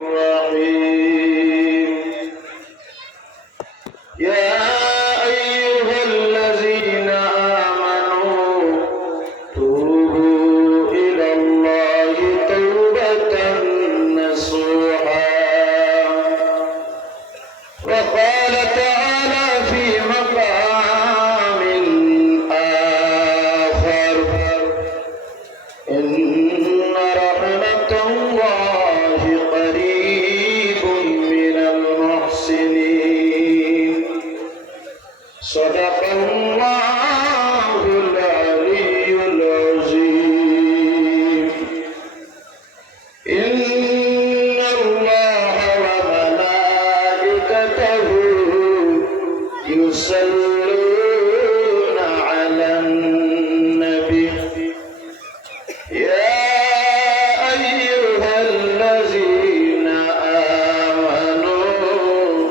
الرحيم يا أيها الذين آمنوا توبوا إلى الله توبة نصوحا وقال تعالى في مقام آخر إن رحمة الله قريب من المحسنين صدق الله العلي العظيم إن الله وملائكته يصلون على النبي يا أيها الذين آمنوا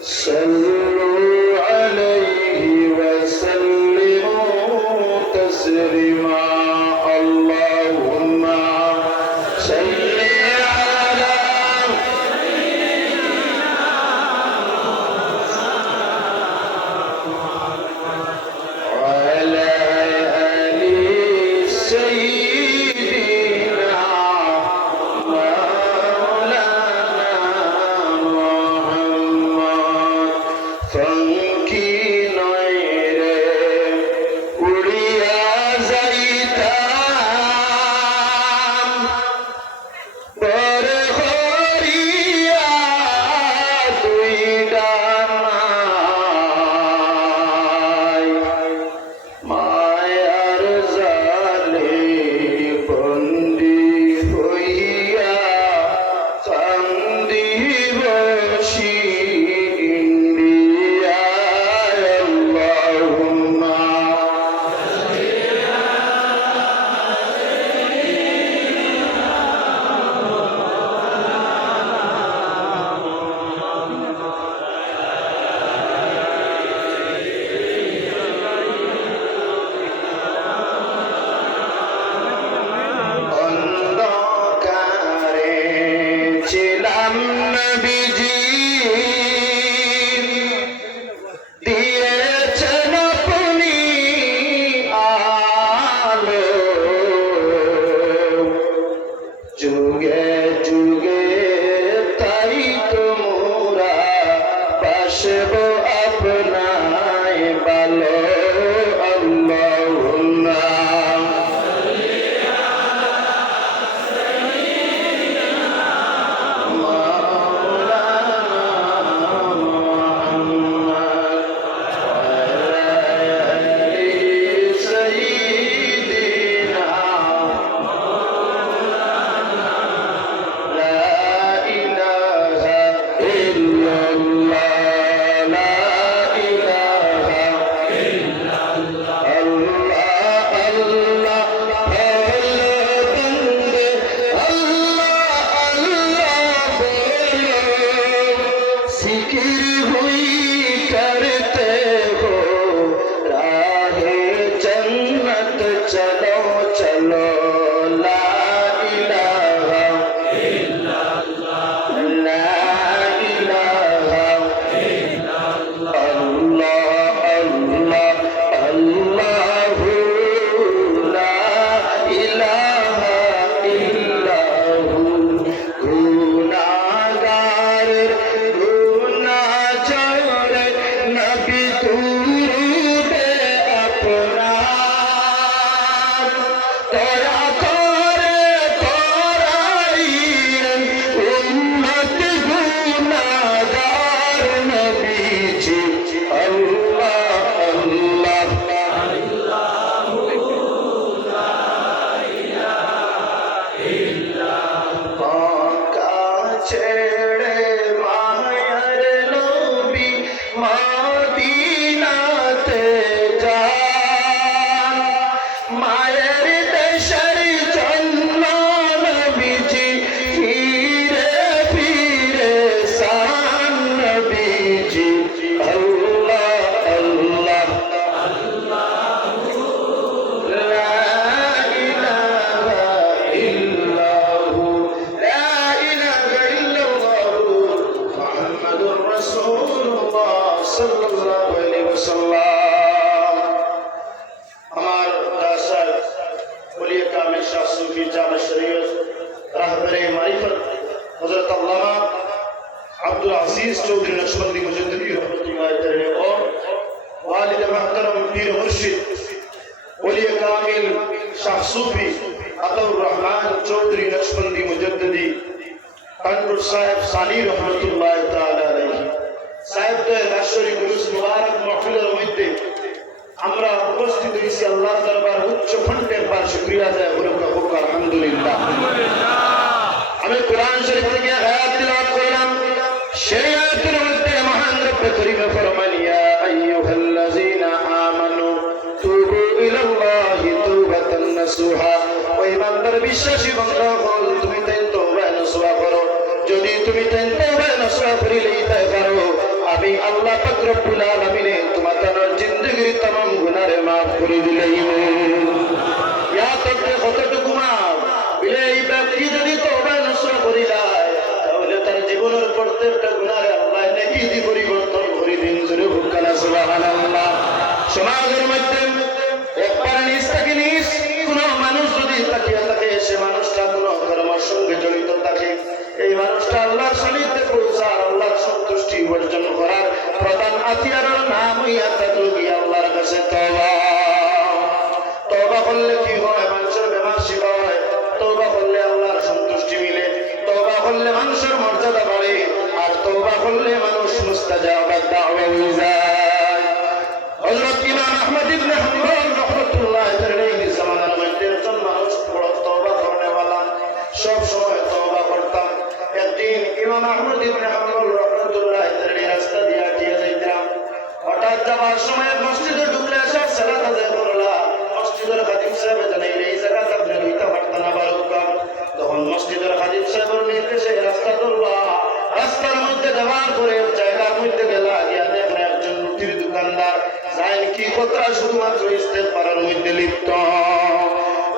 صلوا عليه وسلموا تسليما اللهم صل على وعلى آل سيدنا مولانا محمد فانكي نيره উড়িয়া যাইতাম বড় হরিয়া দুই ডানায় মায়ার জালে বন্দি হইয়া কান্দি বসি ইন্ডিয়ায় আল্লাহুম্মা অন্ধকারে ছিলাম নবীজি দিয়েছেন আপনি আলো যুগে যুগে তাই তো মোরা বাসব আপনায় ভালো আল্লাহুম্মা चलो चलो ला इलाहा इल्लल्लाह ला इलाहा इल्लल्लाह अल्लाह अल्लाह अल्लाहु ला इलाहा इल्लल्लाहु गुनाहगार गुनाह छोड़ नबी तुरुबे अपना তোরা করে করাইলেন উম্মত গুনাহগার নবীজি আল্লাহ আল্লাহ আল্লাহু লা ইলাহা ইল্লাল্লাহ ছেড়ে মায়ার নবী মদিনাতে যান মায়ের দেশের জন্য নবীজি ফিরে ফিরে সান নবীজি আল্লাহ আল্লাহ আল্লাহু লা ইলাহা ইল্লাহু লা ইলাহা আব্দুল আজিজ চৌধুরী নকশবন্দি মুজাদ্দিদি রহমাতুল্লাহ তাআলা ও ওয়ালিদ মুহতারাম পীর মুর্শিদ ওলিয়ে কামিল শাহ সুফি আতাউর রহমান চৌধুরী নকশবন্দি মুজাদ্দিদি কানপুর সাহেব সানি রহমাতুল্লাহ তাআলা আলাইহি সাহেবদের লাশরি গুরুস মুবারক মাহফিলের মধ্যে আমরা উপস্থিত হয়েছি আল্লাহর দরবার উচ্চ কণ্ঠে বার শুকরিয়া আদায় করব আলহামদুলিল্লাহ। আমি কোরআন শরীফ থেকে আয়াত তিলাওয়াত করলাম, সেই আয়াতের মধ্যে মহান রব্বে করিম ফরমান ইয়া আইয়ুহাল্লাযীনা আমানু তুবু ইলাল্লাহি তাওবাতান নাসুহা। ও ইমানদার বিশ্বাসী বান্দাগণ তুমি তাই তওবা নসুহা করো। যদি তুমি তাই তওবা নসুহা করিলেই তাই পারো আমি আল্লাহ পাক রব্বুল আলামিন তোমাদের জিন্দেগির तमाम গুনাহ মাফ করে দিলেন। ইয়া তবে কতটুকু মাফ বলে এই ব্যক্তি যদি তওবা নসুহা করি যায় তাহলে তার জীবনের প্রত্যেকটা গুনাহ আল্লাহ নেকি দিয়ে পরিবর্তন করে দিন। জোরে বলুন সুবহানাল্লাহ। সমাজের মধ্যে একবার নিজ থেকে নিজ কোন মানুষ যদি তাকিয়ে থাকে সে মানুষটা কোন ধর্মের সঙ্গে জড়িত থাকে, এই মানুষটা আল্লাহর সান্নিধ্যে পৌঁছার আল্লাহর সন্তুষ্টি অর্জন করার প্রধান হাতিয়ারের নাম হইয়া থাকলো আল্লাহর কাছে তওবা। তওবা করলে কি হয়? মানুষের বেমার শিফা হয়। তওবা করলে আল্লাহর সন্তুষ্টি মিলে। তওবা করলে মানুষের মর্যাদা বাড়ে। আর তওবা করলে মানুষ মুস্তাজাবাত দাওয়া হয়ে যায়। হযরত ইমাম আহমদ ইবনে হাম্বল রাহমাতুল্লাহ আলাইহি জামানার মধ্যে একজন মানুষ বড় তওবা করেওয়ালা, সব সময় তওবা করতাম। একদিন ইমাম আহমদ ইবনে হাম্বল রাহমাতুল্লাহ আলাইহি রাস্তা দিয়ে হাঁটিয়ে যাইতাম। হঠাৎ যাওয়ার সময় মসজিদে ঢুকলে আসার সালাত আদায় করলাম। মসজিদের খাদিম সাহেব জানাই এই জায়গাটা আপনি লইতে পারতেন না বারকম। তখন মসজিদের খাদিম সাহেবের নির্দেশে রাস্তা ধরলাম। রাস্তার মধ্যে যাওয়ার পরে জায়গার মধ্যে গেলা গিয়া দেখলে একজন রুটির দোকানদার যাই কি কথা শুধুমাত্র ইস্তেগফারের মধ্যে লিপ্ত।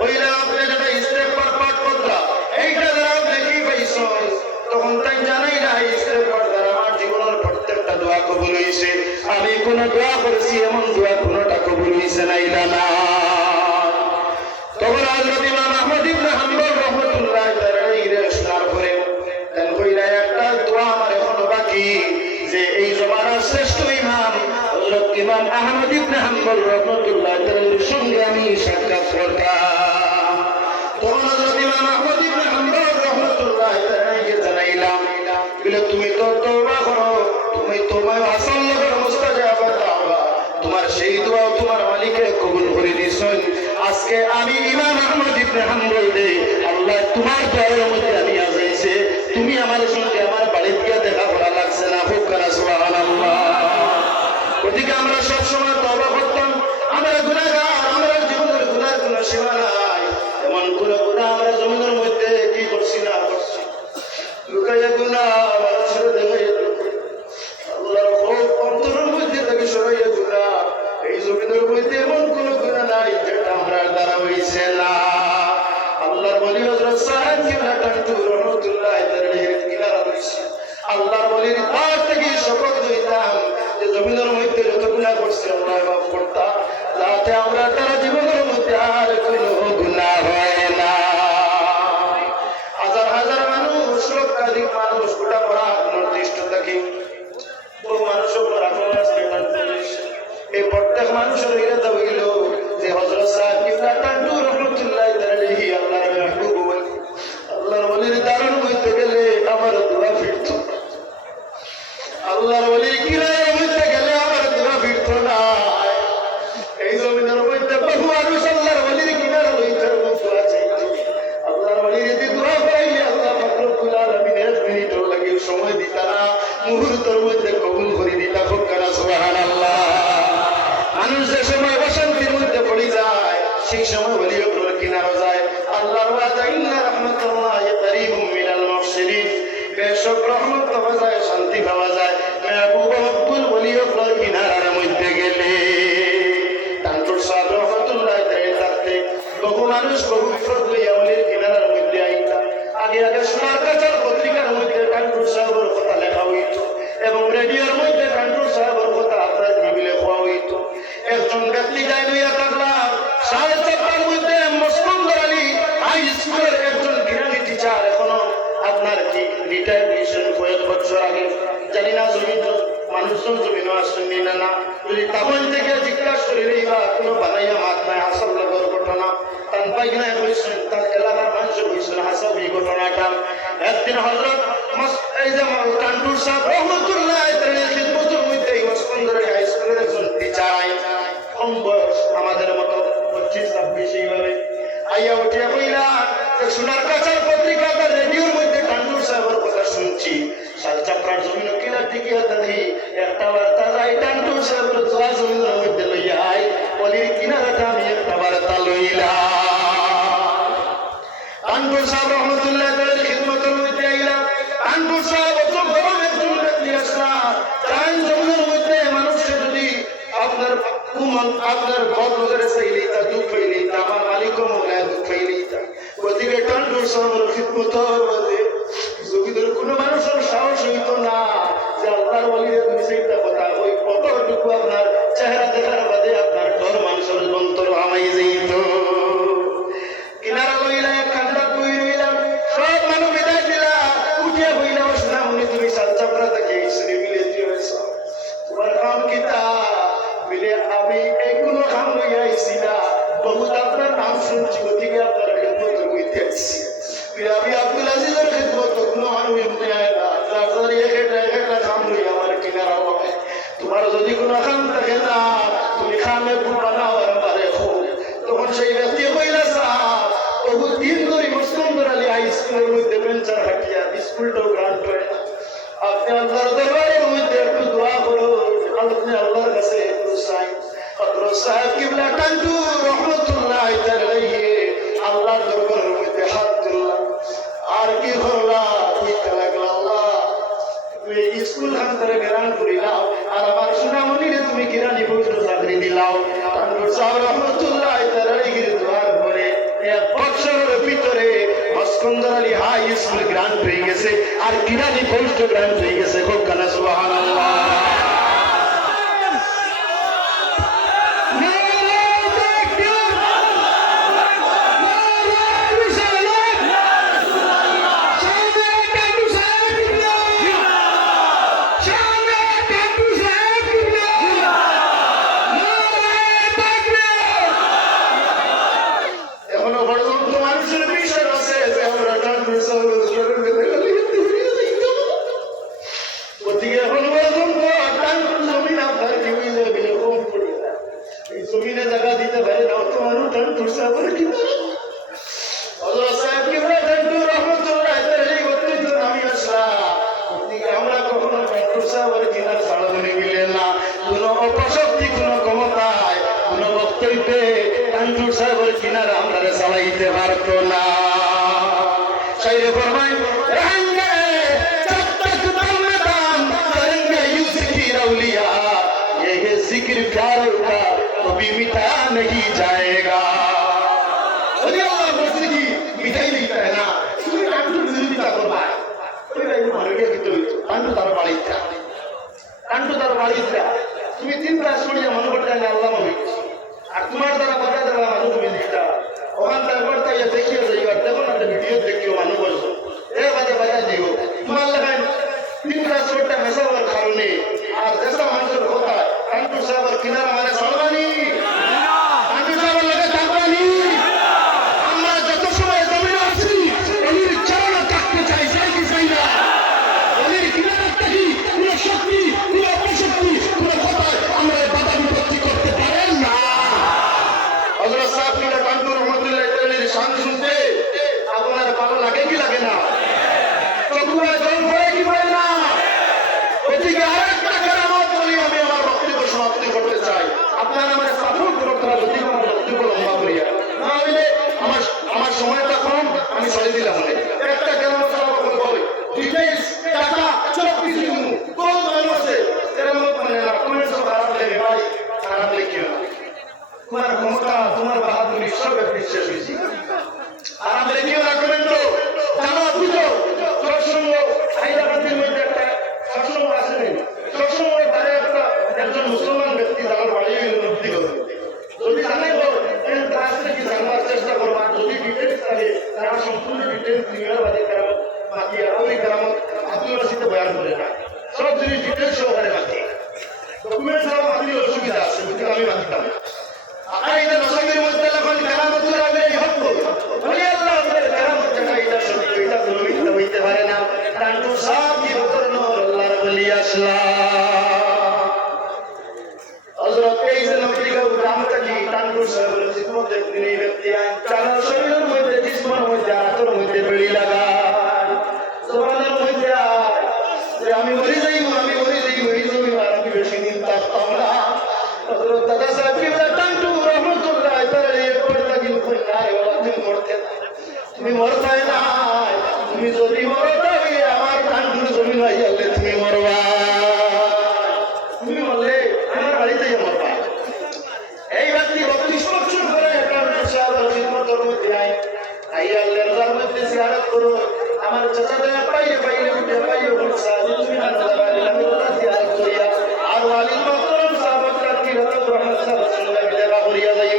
ওইরা আপনি যেটা ইস্তেগফার পাঠ করতা এইটা দ্বারা আপনি কি পাইছেন? তখন তাই জানাই না ইস্তেগফার দ্বারা আমার জীবনের প্রত্যেকটা দোয়া কবুল হইছে। আমি কোন দোয়া করেছি এমন দোয়া কোনটা কবুল হইছে না ইলা না। তখন হযরত ইমাম আহমদ ইবনে হাম্বল রাহমাতুল্লাহ আলাইহি শোনার পরে দেন কইরা একটা দোয়া আমার এখনো বাকি, যে এই জমানার শ্রেষ্ঠ ইমাম হযরত ইমাম আহমদ ইবনে হাম্বল রাহমাতুল্লাহ আলাইহির সঙ্গে আমি সাক্ষাৎ করতাম। তখন হযরত ইমাম আহমদ ইবনে হাম্বল রাহমাতুল্লাহ আলাইহি জানাইলাম বলে তুমি তো তওবা করো, তুমি তোমায় হাসান লগের মুস্তাজাবাত দাওয়া, তোমার সেই দোয়া তোমার মালিকে কবুল করে দিয়েছেন। আজকে আমি ইমাম আহমদ ইবনে হাম্বল দেই আল্লাহ তোমার দয়ার মধ্যে আমি আজাইছে, তুমি আমার সঙ্গে আমার বাড়ি গিয়ে দেখা করা লাগছে না। খুব করা সুবহানাল্লাহ। ওদিকে আমরা সব সময় তওবা করতাম। আমরা গুনাহগার, আমরা জীবনের গুনার কোনো সীমা নাই। এমন কোন গুনাহ আমরা জমিনের মধ্যে কি করছি না করছি লুকাইয়া গুনাহ মানুষের দেখাইয়া আল্লাহর খুব অন্তরের মধ্যে থেকে সরাইয়া গুনাহ এই জমিনের মধ্যে এমন কোন গুনাহ নাই যেটা আমরা দ্বারা হইছে না। আল্লাহর ওলি হযরত সাহেব কিবলা টান্টু রাহমাতুল্লাহ আলাইহি কিনারা হইছে। আল্লাহর ওলির দাঁত থেকে শপথ লইতাম যে জমিনের মধ্যে যত গুনাহ করছি আল্লাহ মাফ করতা, যাতে আমরা তারা জীবনের মধ্যে আর কোনো গুনাহ হয় না। হাজার হাজার মানুষ, লক্ষাধিক মানুষ গোটা পড়া নির্দিষ্ট থাকি বহু মানুষের উপর আক্রমণ আসবে। এই প্রত্যেক মানুষের ইরাদা হইল যে হযরত সাহেব কিবলা টান্টু রাহমাতুল্লাহ আলাইহি আল্লাহর মাহবুব ওলি, আল্লাহর ওলির দারুণ হইতে গেলে আমার দোয়া ফিরত, আল্লাহর ওলির কিরায়ের মধ্যে গেলে আমার দোয়া ফিরত না। এই জমিনের মধ্যে বহু মানুষ আল্লাহর ওলির কিনারা হইতে দোয়া চাইতো। আল্লাহর ওলির যদি দোয়া পাইলে আল্লাহ পাক রব্বুল আলামিন 1 মিনিটও লাগে সময় দিতা না, মুহূর্তের মধ্যে কবুল করে দিতা। খুব করা সুবহানাল্লাহ। মানুষ যে সময় অশান্তির মধ্যে পড়ে যায় সেই সময় ওলির উপর কিনারা যায়। আল্লাহর ওয়াদা ইন্না রাহমাতুল্লাহি কারীবুম মিনাল মুহসিনিন, বেশক রহমত পাওয়া যায়, শান্তি পাওয়া যায় মেহবুব রব্বুল ওলি উপর কিনারার মধ্যে গেলে। তানপুর সাহেব রাহমাতুল্লাহ আলাইহি থাকতে বহু মানুষ বহু বিপদ লইয়া ওলির কিনারার মধ্যে আইতা। আগে আগে সোনার কাছার পত্রিকার মধ্যে তানপুর সাহেবের কথা লেখা হইত এবং রেডিওর মধ্যে তানপুর সাহেবের কথা আপনার টিভিলে খোয়া হইত। একজন ব্যক্তি যাই লইয়া থাকলাম 4:30 মধ্যে মুসলিম আলী হাই স্কুলের একজন গিরানি টিচার এখনো আপনার কি রিটায়ার হয়েছেন কয়েক বছর আগে। জানি না জমিন মানুষজন জমিনও আসেননি না না, যদি তামান থেকে জিজ্ঞাসা করি রে বা কোনো বানাইয়া মাত নাই আসল লগর ঘটনা তার পাইখানায় হয়েছেন, তার এলাকার মানুষ হয়েছেন হাসাব এই ঘটনাটা। একদিন হজরত এই যে টান্টুর সাহেব রহমতুল্লাহ খিদমতের মধ্যে মস্কন্দরের হাই স্কুলের একজন টিচার, কম বয়স আমাদের মতো 25-26 এইভাবে আইয়া উঠিয়া কইলা সোনার কাছার পত্রিকা তার রেডিওর মধ্যে টান্টুর সাহেবের কথা শুনছি, শালচাপড়ার জমিন কিনার দিকে দেখি একটা বার্তা যাই টান্টুর সাহেবের দোয়া জমিনের মধ্যে লইয়া আই বলির কিনারাটা আমি একটা বার্তা লইলাম। টান্টুর সাহেব রহমতুল্লাহ তাআলার খিদমতের মধ্যে আইলাম। টান্টুর সাহেব অত বড় একজন ব্যক্তি আসলাম, তাই জমিনের মধ্যে মানুষকে যদি আপনার আপনার বদলের চাইলেই তা দুঃখ হইলেই তা আমার মালিকও মনে দুঃখ হইলেই তা ওদিকে টান্টুর সাহেবের খিদমতের মধ্যে জমিদের কোনো মানুষের সাহস হইত না যে আল্লাহর ওয়ালিদের দুই চারটা কথা ওই কতটুকু আপনার চেহারা দেখার বাদে আপনার ডর মানুষের অন্তর হামাই যাইত। কিনারা লইলা এক কান্দা কই রইলাম, সব মানুষ বিদায় দিলা, উঠিয়া হইলা সোনামণি তুমি শালচাপড়া থেকে ইসরে মিলে দিয়েছ, তোমার কাম কিতা মিলে আমি এই কোনো কাম লইয়া আইছি না, বহুত আপনার নাম শুনছি ওদিকে আপনার খিদমতের মধ্যে আইছি। আমি আব্দুল আজিজের খিদমত কোনো মানুষ এমনি আয় না, রাজার একটা কাম লই আমার কিনারা হবে। তোমার যদি কোনো কাম থাকে না তুমি খামে বানাও আর আমারে হোক, তখন সেই ব্যক্তি কইলা সাহেব বহুত দিন ধরে মুস্তফা আলী হাই স্কুলের মধ্যে বেঞ্চার হাঁটিয়া স্কুলটাও গ্রান্ট হয় না, আপনি আল্লাহর দরবারের মধ্যে একটু দোয়া করুন, আপনি আল্লাহর কাছে একটু চাই। হযরত সাহেব কিবলা টান্টু রহমতুল্লাহ তাআলাইহি আল্লাহর দরবারের মধ্যে হাত তুললাম, আর কি করলা ঠিক লাগলো আল্লাহ তুমি স্কুল হান্তরে গ্রান্ট করিলাও আর আমার সোনামণিরে তুমি কিরানি পবিত্র চাকরি দিলাও। টান্টু সাহেব রহমতুল্লাহ তাআলাইহি দোয়া করে এক বছরের ভিতরে মস্কন্দর আলী হাই স্কুল গ্রান্ট হয়ে গেছে আর কিরানি পবিত্র গ্রান্ট হয়ে গেছে। খুব কানা সুবহানাল্লাহ। জমিনে জায়গা দিতে পারে না তো মানুষ টান্টুর সাহেবের কিনা হযরত সাহেব কিবলা টান্টু রহমতুল্লাহ তাআলাইহি বলতেন আমি আসলাম আমরা কখনো টান্টুর সাহেবের কিনার সাড়াগুনি মিলে না, কোনো অপশক্তি কোনো ক্ষমতায় কোনো বক্তব্যে টান্টুর সাহেবের কিনার আমরা চালাইতে পারতো না। শাইরে ফরমায় রহেঙ্গে জব তক দম में दम करेंगे यूं जिक्र औलिया ये जिक्र प्यारों का कभी मिटा नहीं जाएगा। মিঠাই দিতে হয় না, তুমি টান্টুর বিরোধিতা করবা, টান্টু তার বাড়িতে তুমি 3 ক্লাস পড়িয়া মনে করতে আল্লাহ মনে আর তোমার দ্বারা বাধা দেওয়া মানুষ তুমি দিতা ওখান থেকে করতে দেখিয়ে যাই আর দেখো না ভিডিও দেখিও মানুষ বলছো এ বাদে বাজা দিও তোমার লাগাই 3 ক্লাস পড়তে মেসাবার কারণে আর দেশা মানুষের কথা টান্টু সাহেবের কিনারা মানে সালমানি টান্টু সাহেবের লাগে থাকবানি। আমরা যত সময় জমিনে আছি অলির চারণে থাকতে চাই, চাই কি চাই না, অলির কিনারা থাকি কোনো শক্তি কোনো অপশক্তি কোনো কথায় আমরা বাধা বিপত্তি করতে পারেন না। হযরত সাহেব কিনা টান্টু রহমতুল্লাহ তাআলার শান শুনতে আপনার ভালো লাগে কি লাগে না? চকুরা জল পড়ে কি পড়ে না? ওদিকে আরেকটা কেরামত বলি আমি আমার বক্তব্য সমাপ্তি করতে চাই। আপনারা আমার সাপোর্ট করতে হবে যদি আমার বক্তব্য লম্বা করিয়া না হইলে আমার সময়টা কম আমি ছেড়ে দিলাম না। একটা কেরামত বলি ডিটেইলস টাকা সব কিছু কোন মানুষ আছে কেরামত মানে না কমেন্টস খারাপ লাগে ভাই, খারাপ লিখিও না, তোমার ক্ষমতা তোমার বাহাদুরি সব বিশ্বাস হয়েছি, খারাপ লিখিও না কমেন্ট জানো বুঝো। সৎসঙ্গ হাইলাকান্দির মধ্যে একটা সৎসঙ্গ আছে নেই, সৎসঙ্গ তারে একজন মুসলমান ব্যক্তি তার বাড়ি উন্নতি করবে, যদি জানে কাছ থেকে জানবার চেষ্টা করবা, যদি ডিটেলস থাকে তারা সম্পূর্ণ ডিটেলস নিয়ে বাদে কেরামত বাকি আর ওই কেরামত ইউনিভার্সিটিতে বয়ান করে না, সব জিনিস ডিটেলস ওখানে মাতি ডকুমেন্ট ছাড়া মাতিলে অসুবিধা আছে, বুঝতে আমি মাতিতাম না। আকাইদা নসাবের মধ্যে যখন কেরামতের আগে হক বলি আল্লাহ আমাদের কেরামত জায়গা এটা সত্য, এটা কোনো মিথ্যা হইতে পারে না। টান্টু সাহেব কি বলতেন আল্লাহর বলি আসলাম হযরত এইসে নবীকে গ্রামটা কি টান্টু সাহেবের জীবনে তিনি ব্যক্তি আইন চালা শরীরের মধ্যে জিসমের মধ্যে আতর মধ্যে বেড়ি লাগায় জবানের মধ্যে যে আমি মরে যাই এই জমি আর আমি বেশি দিন থাকতাম না। হযরত দাদা সাহেব কি টান্টু রহমতুল্লাহ তাআলা এই পড়তা কিন্তু নাই ওরা দিন মরতে না, তুমি মরতাই না, তুমি যদি মরো তবে আমার টান্টুর জমি নাই আল্লাহ তুমি মরবা, তুমি মরলে আমার বাড়িতে মরবা। এই ব্যক্তি 32 বছর ধরে টান্টু সাহেবের খিদমতের মধ্যে আইয়া আল্লাহর রহমতের মধ্যে জিয়ারত করো। আমার চাচাদের পাইয়ে উঠে পাইয়ে বলছা তুমি আল্লাহর আমি ওটা জিয়ারত করিয়া আর ওয়ালিদ মাহতারাম সাহাবারা কি রহমত রহমত সাহাবাদের সঙ্গে দেখা করিয়া যাই।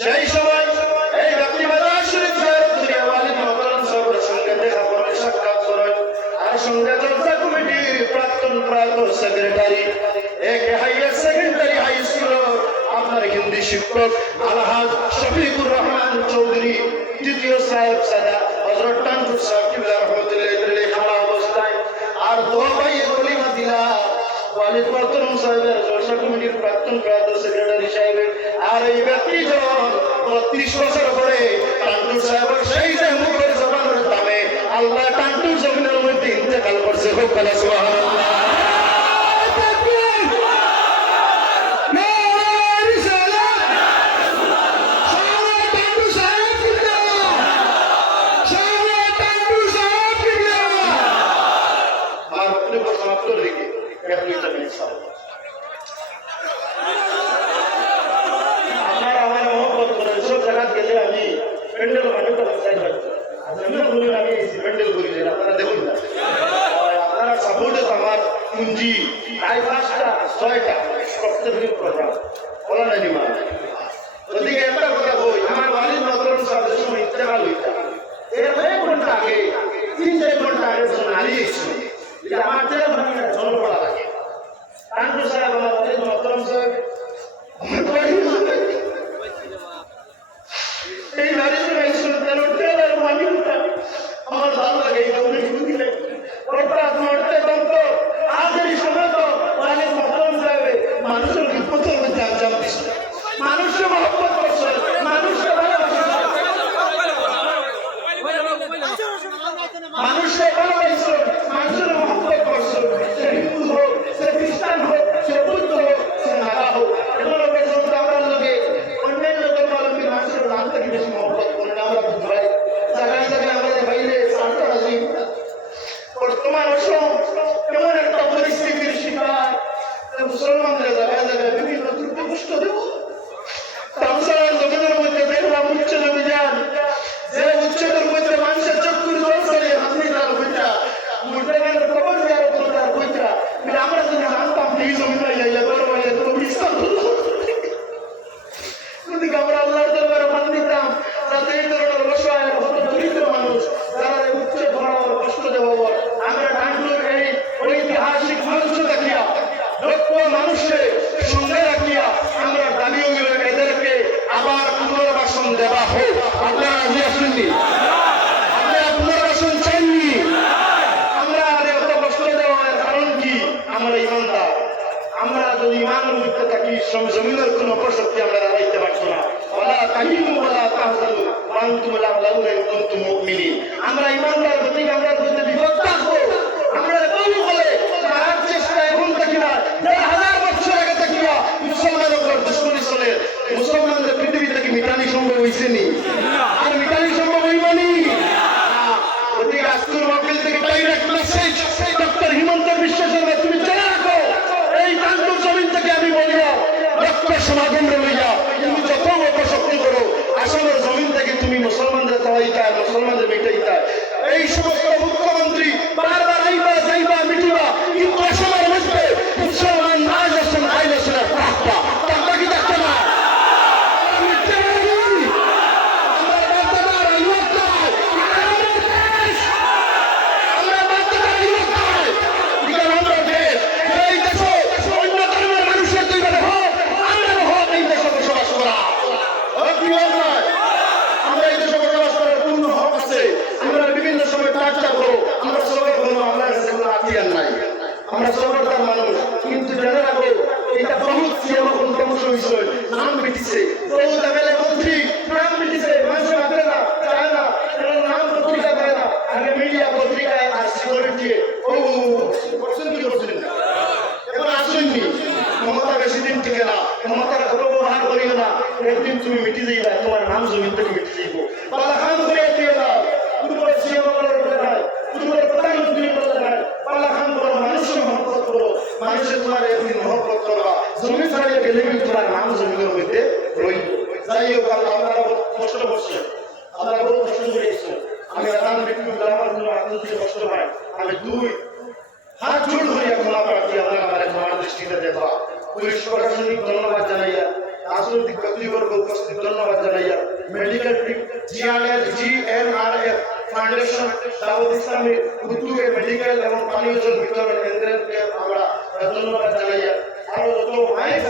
সেই সময় এই ব্যক্তি মাজার শরীফ জিয়ারত করিয়া ওয়ালিদ মাহতারাম সাহাবাদের সঙ্গে দেখা করে সাক্ষাৎ করেন। আর সঙ্গে জলসা কমিটির প্রাক্তন সেক্রেটারি এক হাইয়ার সেকেন্ডারি হাই স্কুল আপনার হিন্দি শিক্ষক আলহাজ শফিকুর রহমান চৌধুরী দ্বিতীয় সাহেব সাদা হযরত টান্টু সাহেব কিবলা রহমতুল্লাহ আলাইহি খাওয়া অবস্থায় আর দোয়া পাইয়ে কলিমা দিলা ওয়ালিদ মাহতারাম সাহেবের জলসা কমিটির প্রাক্তন সেক্রেটারি সাহেবের। আর এই ব্যক্তি যখন 32 বছর পরে টান্টু সাহেবের সেই যে মুখের জবানের দামে আল্লাহ টান্টু জমিনের মধ্যে ইন্তেকাল করছে, খুব বলা সুবহানাল্লাহ। আপনারা আমার মহব্বত করেন, সব জায়গা গেলে আমি প্যান্ডেল বানাতে চাই, আমি প্যান্ডেল করি আপনারা দেখুন না, আপনারা সাপোর্টে আমার পুঁজি প্রায় 5টা 6টা প্রত্যেকদিন প্রোগ্রাম বলা নাই মা। ওদিকে একটা কথা বই আমার ওয়ালিদ মাহতারাম সাহেবের সময় ইন্তেকাল হইতা এর 1 ঘন্টা আগে 3-4 ঘন্টা আগে নারী এসেছিল যে আমার জল পড়া লাগে। টান্টু সাহেব আমার ওয়ালিদ মাহতারাম সাহেব এই নারী আমার ভালো লাগে এই দৌড়ে দিলে অর্থাৎ মরতে দন্ত আজের সময় তো ওয়ালিদ মাহতারাম সাহেব মানুষের বিপদের মধ্যে আঞ্জাম দিচ্ছে, মানুষকে মহব্বত করছে, মানুষকে ভালোবাসে, মানুষকে ভালোবাসছে, মানুষের মহব্বত করছে। সে হিন্দু হোক, সে খ্রিস্টান হোক, সে বুদ্ধ হোক, সে নাগা হোক, এগুলো পর্যন্ত আমরা লোকে অন্যান্য ধর্মাবলম্বী মানুষের নাম থেকে বেশি মহব্বত করি না। আমরা বুঝতে পারি জায়গায় জায়গায় আমাদের বাইরে সান্তারাজি বর্তমান অসম এমন একটা পরিস্থিতির শিকার মুসলমানদের জায়গায় জায়গায় বিভিন্ন দুঃখ কষ্ট দেব। তামসার জগতের মধ্যে দেখলাম উচ্ছেদ অভিযান, যে উচ্ছেদের মধ্যে মানুষের চক্ষুর জল ছড়িয়ে হাসি তার বইটা মুর্দাগানের কবর দেওয়ার তার বইটা আমরা যদি জানতাম এই জমিটা ইয়া দরবারে তো বিস্তার হতো, যদি আমরা আল্লাহর দরবারে মান দিতাম যাতে এই ধরনের অসহায় দরিদ্র মানুষ যারা উচ্ছেদ করার কষ্ট দেওয়া আমরা টান্টুর এই ঐতিহাসিক মঞ্চ দেখিয়া লক্ষ মানুষের সঙ্গে রাখিয়া আমরা দাবিও এদেরকে জমিন থেকে মিটে যাইব পাল্লা খান করে দিয়ে দাও কুতুবের সিয়ামা বলার বলে নাই কুতুবের প্রধানমন্ত্রী বলে নাই পাল্লা খান বলো মানুষের মহব্বত করো মানুষের তোমার এমনি মহব্বত করবা জমি ছাড়িয়ে গেলে কিন্তু তোমার নাম জমিনের মধ্যে রইব যাই হোক আপনারা কষ্ট করছেন আপনারা বহু কষ্ট করে এসেছেন আমি আদান ব্যক্তি আমার জন্য আপনাদের যদি কষ্ট হয় আমি দুই হাত জোড় ধরিয়া ক্ষমা প্রার্থী আপনারা আমার ক্ষমার দৃষ্টিতে দেখবা পুলিশ প্রশাসনিক ধন্যবাদ জানাইয়া রাজনৈতিক ব্যক্তিবর্গ উপস্থিত ধন্যবাদ জানাইয়া মেডিকেল GNRF ফাউন্ডেশন দাউদ ইসলামী উদ্যোগে মেডিকেল এবং পানীয় জল বিতরণ কেন্দ্রকে আমরা ধন্যবাদ জানাইয়া আরো যত মাইক